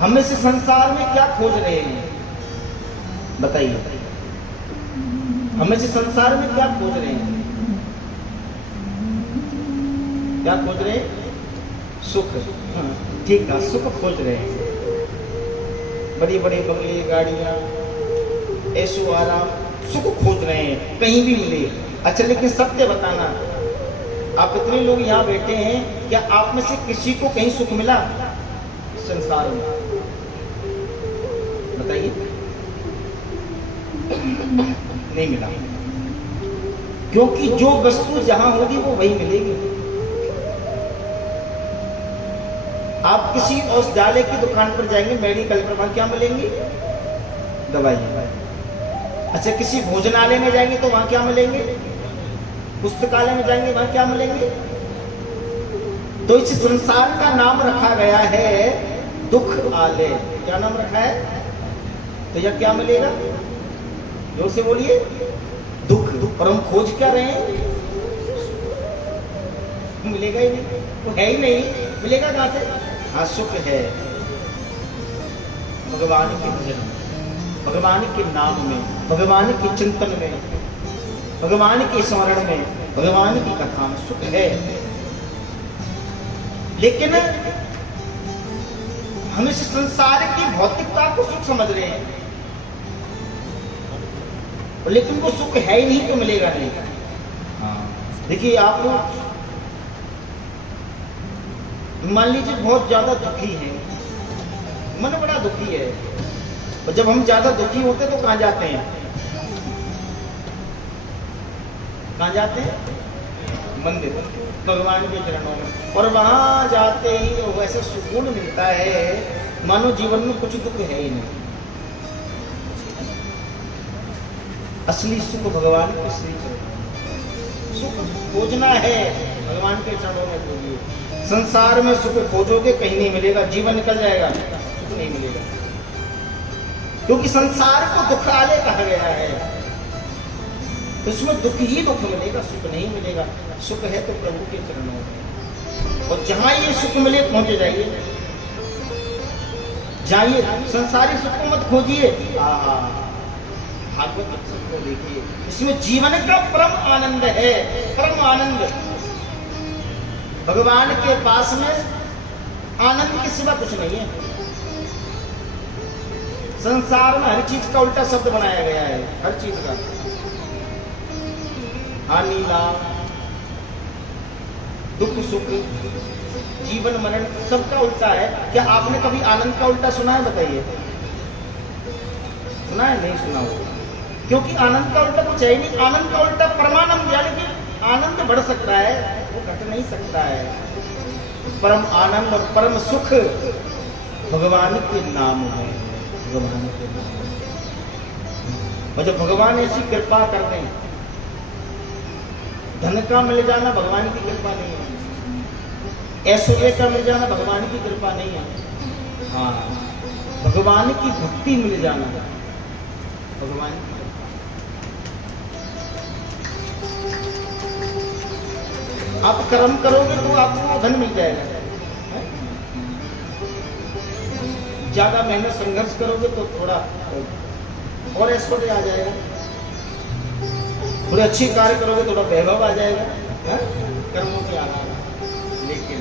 हम इस संसार में क्या खोज रहे हैं बताइए, हम इस संसार में क्या खोज रहे हैं? क्या खोज रहे हैं? सुख। ठीक है, सुख खोज रहे हैं। बड़ी बड़ी बंगले, गाड़ियां, ऐशो आराम, सुख खोज रहे हैं, कहीं भी मिले। अच्छा, लेकिन सत्य बताना, आप इतने लोग यहाँ बैठे हैं, क्या आप में से किसी को कहीं सुख मिला संसार में? बताइए। नहीं मिला, क्योंकि जो वस्तु जहां होगी वो वही मिलेगी। आप किसी औषधालय की दुकान पर जाएंगे, मेडिकल पर, वहां क्या मिलेंगी? दवाई। अच्छा, किसी भोजनालय में जाएंगे तो वहां क्या मिलेंगे? पुस्तकालय में जाएंगे, वहां क्या मिलेंगे? तो इस संसार का नाम रखा गया है दुख आलय। क्या नाम रखा है? तो यह क्या मिलेगा? जोर से बोलिए। दुख। और हम खोज क्या रहे हैं? मिलेगा ही नहीं, वो है ही नहीं, मिलेगा कहां से? हाँ, सुख है भगवान के भजन में, भगवान के नाम में, भगवान के चिंतन में, भगवान के स्मरण में, भगवान की कथा में सुख है। लेकिन हम इस संसार की भौतिकता को सुख समझ रहे हैं, लेकिन वो सुख है ही नहीं तो मिलेगा नहीं। देखिए, आप मान लीजिए बहुत ज्यादा दुखी है, मन बड़ा दुखी है, और जब हम ज्यादा दुखी होते तो कहां जाते हैं? कहां जाते हैं? मंदिर, भगवान के चरणों में। और वहां जाते ही वैसे सुकून मिलता है मानो जीवन में कुछ दुख है ही नहीं। असली सुख भगवान के श्री चरण। सुख खोजना है भगवान के चरणों में खोजिए। संसार में सुख खोजोगे कहीं नहीं मिलेगा, जीवन निकल जाएगा, सुख नहीं मिलेगा, क्योंकि संसार को दुख आलय कहा गया है। उसमें दुख ही दुख मिलेगा, सुख नहीं मिलेगा। सुख है तो प्रभु के चरणों में, और जहां ये सुख मिले पहुंचे जाइए, जाइए। संसारी सुख को मत खोजिए, भागवत सुख को देखिए, इसमें जीवन का परम आनंद है, परम आनंद। भगवान के पास में आनंद के सिवा कुछ नहीं है। संसार में हर चीज का उल्टा शब्द बनाया गया है, हर चीज का हानि लाभ, दुख सुख, जीवन मरण, सबका उल्टा है। क्या आपने कभी आनंद का उल्टा सुना है? बताइए, सुना है? नहीं सुना होगा, क्योंकि आनंद का उल्टा कुछ है ही नहीं। आनंद का उल्टा परमानंद, यानी कि आनंद बढ़ सकता है, वो घट नहीं सकता है। परम आनंद और परम सुख भगवान के नाम में, भगवान के नाम। और जब भगवान ऐसी कृपा कर दें, धन का मिल जाना भगवान की कृपा नहीं है, ऐश्वर्य का मिल जाना भगवान की कृपा नहीं है। हाँ, भगवान की भक्ति मिल जाना भगवान की कृपा। आप कर्म करोगे तो आपको धन मिल जाएगा, ज्यादा मेहनत संघर्ष करोगे तो थोड़ा और ऐश्वर्य आ जाएगा, थोड़े अच्छे कार्य करोगे थोड़ा वैभव आ जाएगा, कर्मों के आधार। लेकिन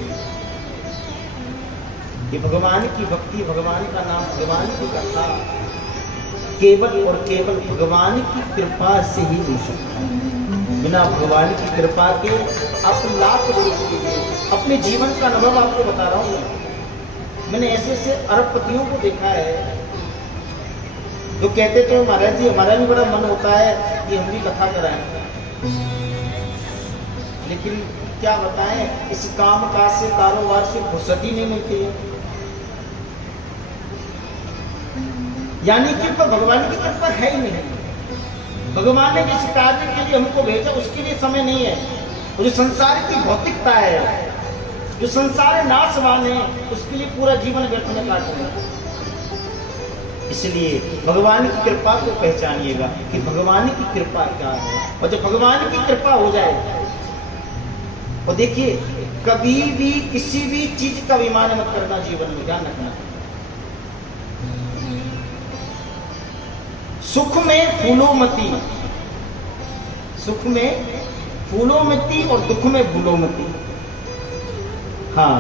ये भगवान की भक्ति, भगवान का नाम, भगवान की कथा केवल और केवल भगवान की कृपा से ही मिल सकता है। बिना भगवान की कृपा के आप लाख अपने जीवन का अनुभव आपको बता रहा हूँ। मैंने ऐसे ऐसे अरबपतियों को देखा है जो कहते थे महाराज जी हमारा भी बड़ा मन होता है कि हम भी कथा कराएं, लेकिन क्या बताएं, इस काम काज से, कारोबार से फुर्सत ही नहीं मिलती है। यानी कि भगवान की कृपा है ही नहीं। भगवान ने जिस कार्य के लिए हमको भेजा उसके लिए समय नहीं है। और जो संसार की भौतिकता है, जो संसार नाशवान है, उसके लिए पूरा जीवन व्यर्थ में काटूंगा। इसलिए भगवान की कृपा को पहचानिएगा कि भगवान की कृपा क्या है। और जब भगवान की कृपा हो जाए, और देखिए कभी भी किसी भी चीज का अभिमान मत करना, जीवन में ध्यान रखना। सुख में फूलोमती, सुख में फूलोमती और दुख में भूलोमती। हाँ,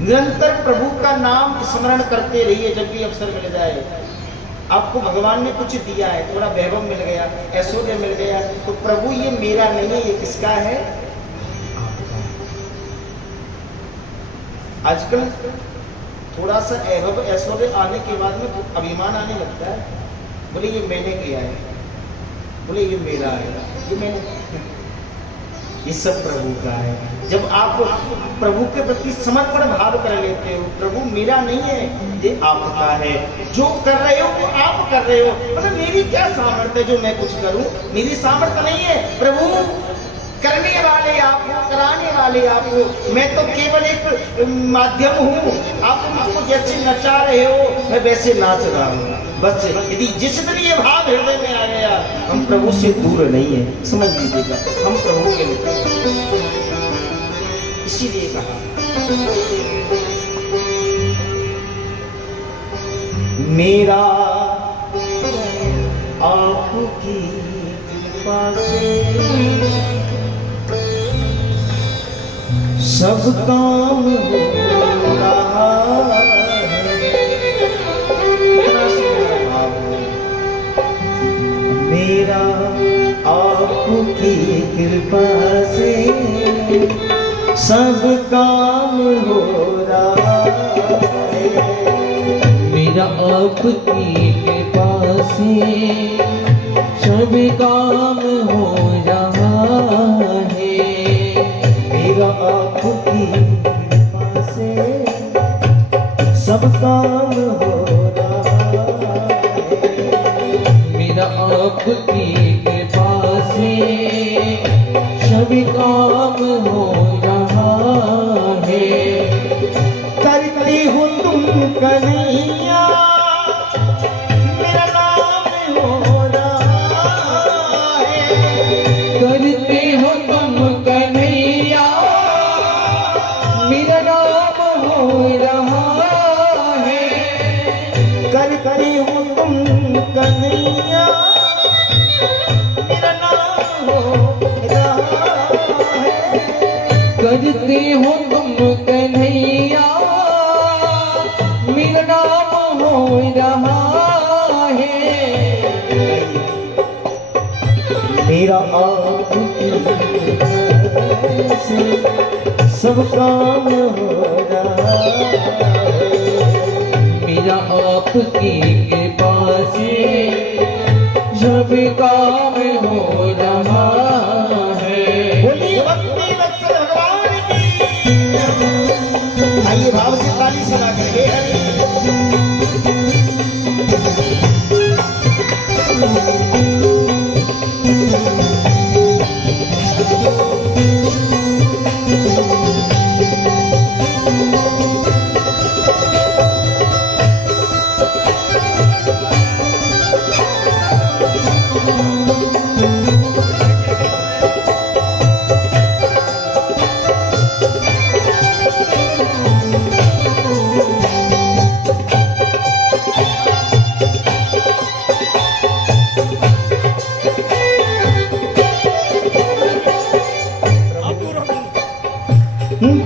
निरंतर प्रभु का नाम स्मरण करते रहिए। जब भी अवसर मिल जाए, आपको भगवान ने कुछ दिया है, थोड़ा वैभव मिल गया, ऐश्वर्य मिल गया, तो प्रभु ये मेरा नहीं है, ये किसका है? आजकल थोड़ा सा वैभव ऐश्वर्य आने के बाद में अभिमान आने लगता है। बोले ये मैंने किया है, बोले ये मेरा है, ये मैंने, ये सब प्रभु का है। जब आप प्रभु के प्रति समर्पण भाव कर लेते हो, प्रभु मेरा नहीं है, ये आपका है, जो कर रहे हो वो आप कर रहे हो। मतलब मेरी क्या सामर्थ्य जो मैं कुछ करूं, मेरी सामर्थ्य नहीं है। प्रभु करने वाले आप हो, कराने वाले आप हो, मैं तो केवल एक माध्यम हूँ। आप मुझको जैसे नचा रहे हो मैं वैसे नाच रहा हूँ बस। यदि जिस दिन ये भाव हृदय में आ गया, हम प्रभु से दूर नहीं है, समझ लीजिएगा, हम प्रभु के लिए। इसीलिए कहा मेरा आपकी कृपा से सब काम हो रहा है। मेरा आपकी कृपा से सब काम हो रहा है। मेरा आपकी कृपा से सब काम हो रहा है। मेरा आपकी कृपा से सब काम हो रहा है। मेरा आपकी कृपा से सब काम हो रहा है। करती हो तुम कन्हैया मेरा नाम हो रहा है। करते हो तुम कन्हैया मेरा नाम हो रहा है। करती हो तुम कन्हैया मेरा नाम हो रहा है। करते हो तुम कन्हैया मेरा नाम हो रहा है। मेरा आपकी से सब काम हो रहा है। मेरा आपकी कृपा से सब काम हो रहा है। बोलिए भक्ति वत्सल भगवान की। आइए भाव से ताली सुना करके हरि।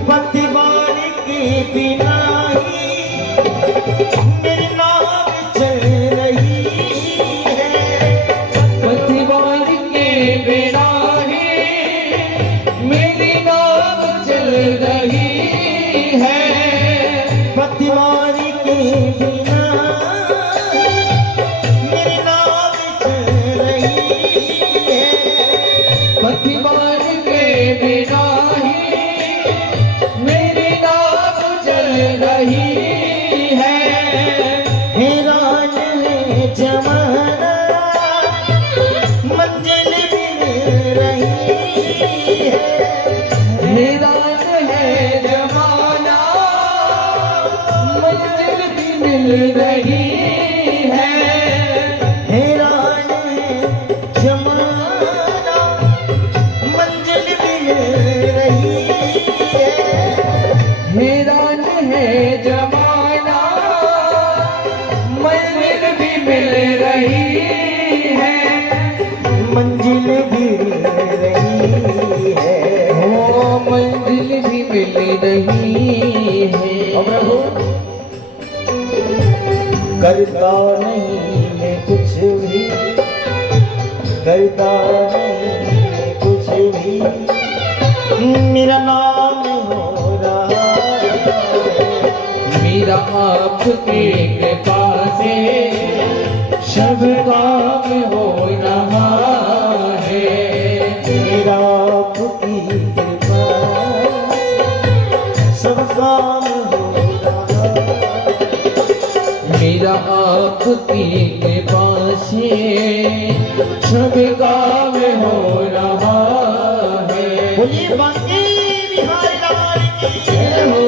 पतिवार के बिना ही मेरी नाव चल रही है। पतिवार के बिना ही मेरी नाव चल रही है। पतिवार के बिना मेरी नाव चल रही है। पतिवार के बिना ही मेरी नाव चल रही है। हैरान है जमाना मंजिल मिल रही है। हैरान है जमाना मंजिल भी मिल रही है। हैरान है जमाना मंजिल मिल रही है। हैरान है जमाना मिल रही है, मंजिल भी मिल रही है, ओ मंजिल भी मिल रही है। और प्रभु करता नहीं मैं कुछ भी, करता नहीं मैं कुछ भी, मेरा नाम हो रहा है, मेरा आपके कृपा से सब काम हो रहा है, मेरा आपकी कृपा से सब काम हो रहा है, मेरा आपकी कृपा से सब काम हो रहा है। बोलिए बांके बिहारी लाल की जय हो।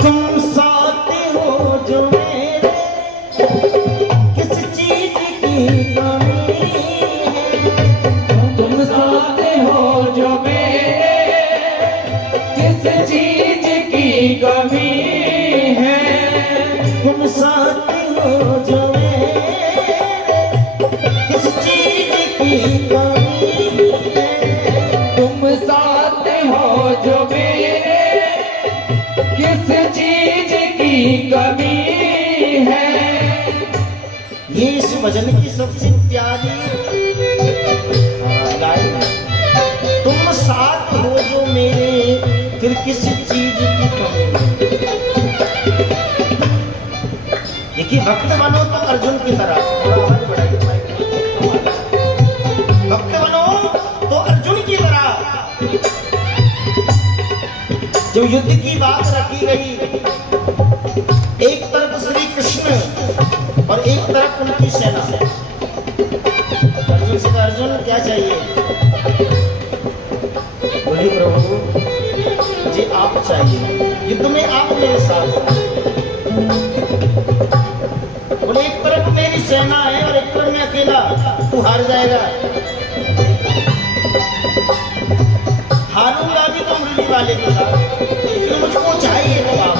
तुम साथ हो जो मेरे, किस चीज की कमी है, तुम साथ हो जो मेरे, किस चीज की कमी है, तुम साथ हो जो मेरे, किस चीज की कमी है, तुम साथ हो जो मेरे, किस चीज की कमी है। ये इस भजन की सबसे प्यारी लाइन है। तुम साथ हो जो मेरे, फिर किसी चीज की कमी नहीं। देखिए भक्त बनो तो अर्जुन की तरह, थोड़ा आवाज बढ़ाइए माइक में। भक्त बनो तो अर्जुन की तरह। जब युद्ध की बात रखी गई, एक तरफ श्री कृष्ण और एक तरफ उनकी सेना। अर्जुन से कहा, अर्जुन क्या चाहिए? बोले प्रभु मुझे आप चाहिए, युद्ध में आप मेरे साथ। बोले एक तरफ मेरी सेना है और एक तरफ मैं अकेला, तू हार जाएगा। हारूंगा भी तो मुरली वाले के साथ, तो मुझको चाहिए तो आप।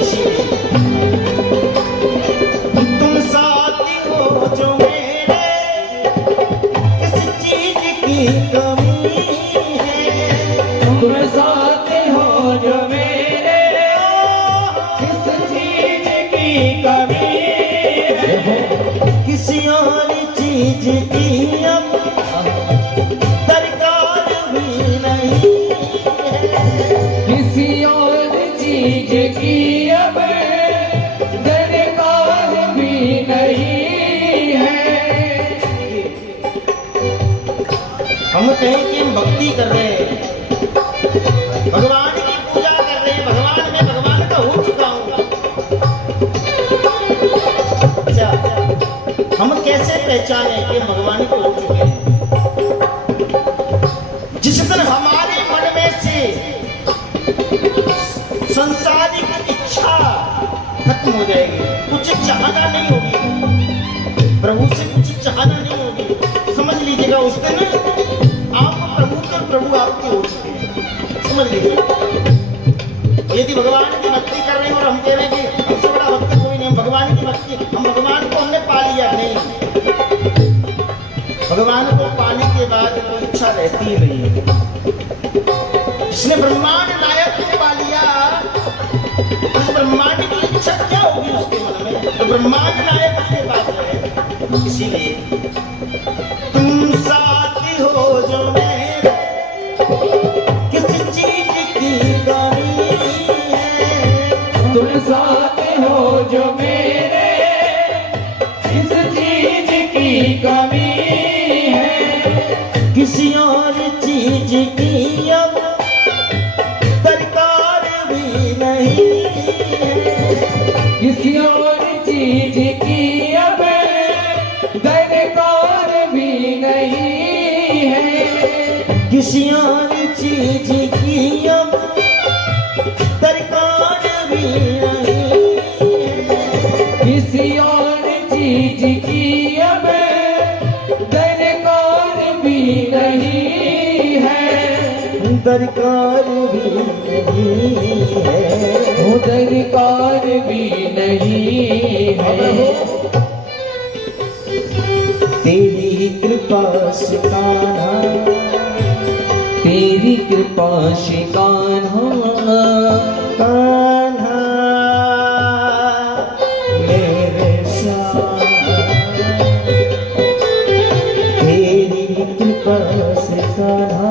इसीलिए तुम साथी हो जो मेरे, किस चीज की कमी है, तुम साथ हो जो मेरे, किस चीज की कमी है, किसी और चीज की अब दरकार भी नहीं है, किसी और चीज की अब दरकार भी नहीं है। हम कहें कि हम भक्ति कर रहे हैं, भगवान की पूजा कर रहे हैं, भगवान में भगवान का हो चुका हूं। अच्छा, हम कैसे पहचाने कि हम भगवान को हो चुके हैं? जिस दिन हमारे मन में से संसारिक इच्छा खत्म हो जाएगी, कुछ चाहना नहीं होगी, प्रभु से कुछ चाहना नहीं होगी, समझ लीजिएगा उस दिन आप प्रभु के प्रभु आपके हो चुके हैं। समझ लीजिए, यदि भगवान की भक्ति कर रहे हैं और हम कह रहे हैं कि हमसे बड़ा भक्त कोई नहीं, हम भगवान की भक्ति, हम भगवान को हमने पा लिया, नहीं। भगवान को पाने के बाद कोई इच्छा रहती ही नहीं है। इसने ब्रह्मांड नायक को पा लिया, उस ब्रह्मांड की इच्छा क्या होगी उसके मन में, तो ब्रह्मांड नायक उसके पास है। इसीलिए तुम साथी हो जो मेरे, किसी चीज की कमी है, तुम साथ हो जो मेरे, की कमी है, किसी और चीज की अब दरकार भी नहीं है, किसी और चीज की अब दरकार भी नहीं है, किसी और चीज की अब दरकार भी नहीं है, किसी और चीज की अब दरकार भी नहीं है, दरकार भी नहीं है, वो दरकार भी नहीं है। तेरी कृपा से कान्हा, तेरी कृपा से कान्हा, कान्हा मेरे साथ, तेरी कृपा से कान्हा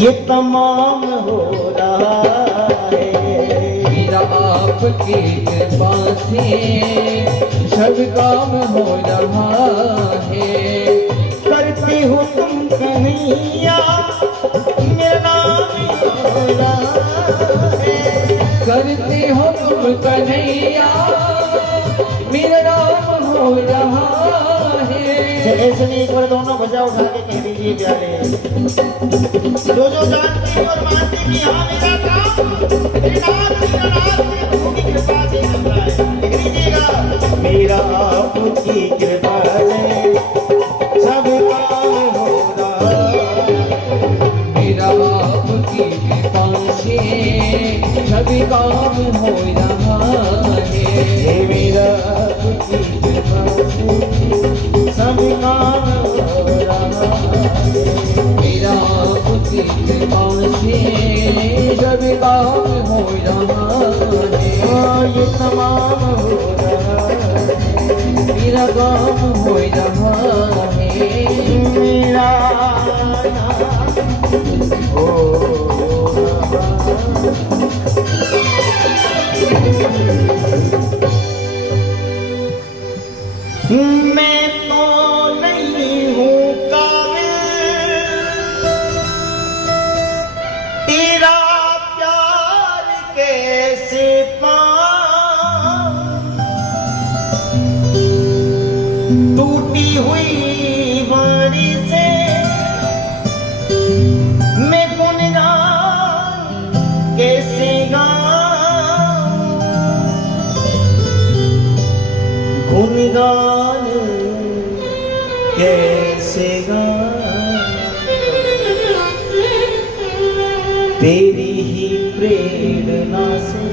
ये तमाम हो रहा है, मेरा आपकी कृपा से सब काम हो रहा है। करते हो तुम कन्हैया मेरा नाम हो रहा है, करते हो तुम कन्हैया मेरा नाम हो रहा है। ऐसे नहीं, एक बार दोनों भजा उठा के कह दीजिए प्यारे, जो जानते और मानते कि हाँ मेरा काम मेरे नाथ प्रभु की कृपा से चल रहा है, लिख लीजिएगा मेरा आपकी कृपा से सब काम हो रहा है, मेरा आपकी कृपा से सभी काम हो रहा है, हे मेरा आपकी कृपा से सब काम हो रहा है, मेरा आपकी कृपा से सभी काम हो रहा है। ये तमाम हो रहा है, मेरा काम हो रहा है, मेरा नाम हो रहा है। मैं तो नहीं हूँ काबिल तेरा प्यार कैसे पाऊं, टूटी हुई बारी से मैं गुनगान कैसे गाऊं, गुनगान कैसे गाऊं, तेरी ही प्रेरणा से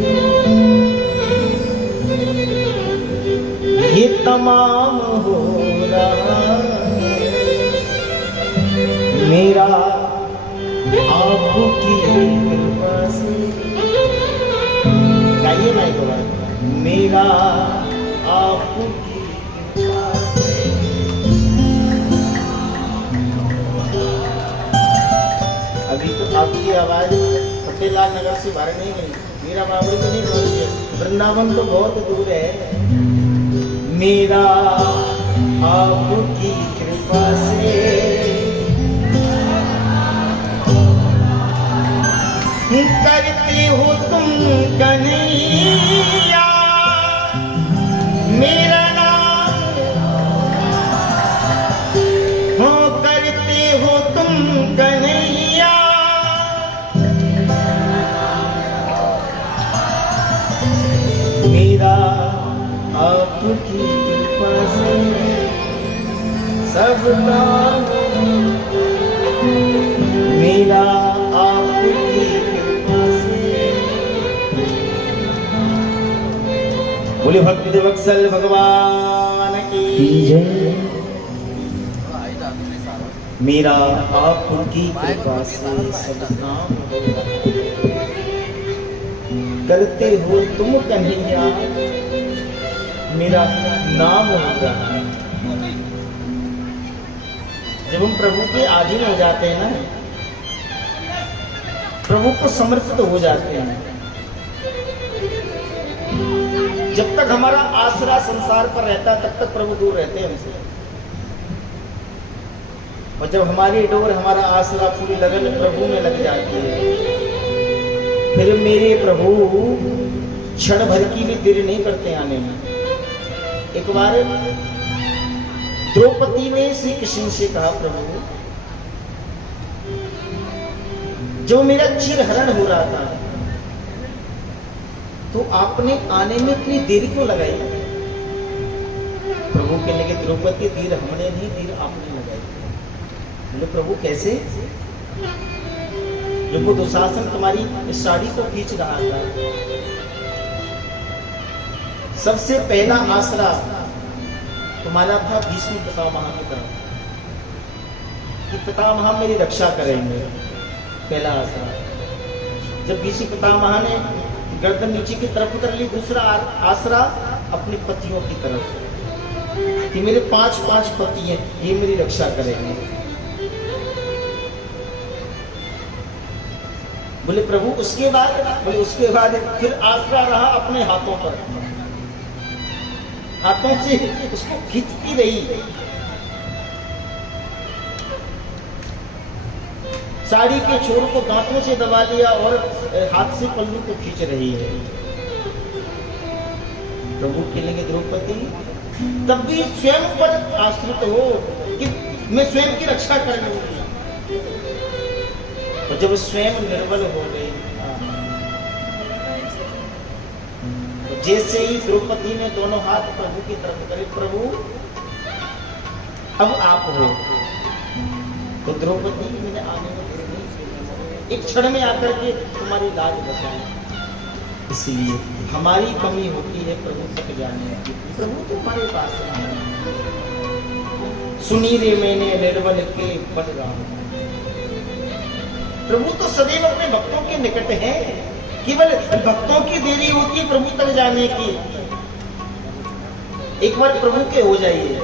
ये तमाम हो रहा है, मेरा आपकी कृपा से, गाइए मैं एक बार, मेरा आपकी कृपा से। अभी तो आपकी आवाज फतेहलाल नगर से बाहर नहीं गई, मेरा बाबू तो नहीं पहुंची है, वृंदावन तो बहुत दूर है, मेरा आपकी कृपा से करते हो तुम कन्हैया मेरा नाम हो, करते हो तुम कन्हैया मेरा आपकी कृपा से सब काम, मेरा आपकी कृपा से। बोले भक्ति वत्सल भगवान की जय। मेरा आपकी कृपा से सब काम करते हो तुम कन्हैया मेरा नाम होगा। जब हम प्रभु के अधीन हो जाते हैं ना, प्रभु को समर्पित हो जाते हैं, जब तक हमारा आसरा संसार पर रहता है तब तक प्रभु दूर रहते हैं हमसे। और जब हमारी डोर, हमारा आसरा, पूरी लगन प्रभु में लग जाती है, फिर मेरे प्रभु क्षण भर की भी देर नहीं करते आने में। एक बार द्रौपदी ने श्री कृष्ण से कहा, प्रभु जो मेरा चिरहरण हो रहा था, तो आपने आने में इतनी देर क्यों लगाई? प्रभु कहने लगे, द्रौपदी देर हमने नहीं, देर आपने लगाई। बोले, प्रभु कैसे? जब वो दुशासन तुम्हारी इस साड़ी को खींच रहा था, सबसे पहला आसरा तुम्हारा था भीष्म पितामह की तरफ कि पितामह मेरी रक्षा करेंगे, पहला आसरा। जब भीष्म पितामह ने गर्दन नीचे की तरफ उतर ली, दूसरा आसरा अपने पतियों की तरफ कि मेरे 5 पति हैं, ये मेरी रक्षा करेंगे। बोले प्रभु उसके बाद? बोले उसके बाद फिर आसरा रहा अपने हाथों पर, हाथों से उसको खींचती रही, साड़ी के छोर को दांतों से दबा लिया और हाथ से पल्लू को खींच रही है। प्रभु कहलेंगे, द्रौपदी तब भी स्वयं पर आश्रित हो कि मैं स्वयं की रक्षा कर लूंगी। और जब स्वयं निर्बल हो गई, तो जैसे ही द्रौपदी ने दोनों हाथ प्रभु की तरफ करे, प्रभु अब आप हो, तो द्रौपदी मैंने आने में एक क्षण में आकर के तुम्हारी लाज बचाई। इसलिए हमारी कमी होती है प्रभु तक जाने की। प्रभु तुम्हारे पास सुनी रे मैंने निर्बल के बल राम। प्रभु तो सदैव अपने भक्तों के निकट है, केवल भक्तों की देरी होती है प्रभु तक जाने की। एक बार प्रभु के हो जाइए।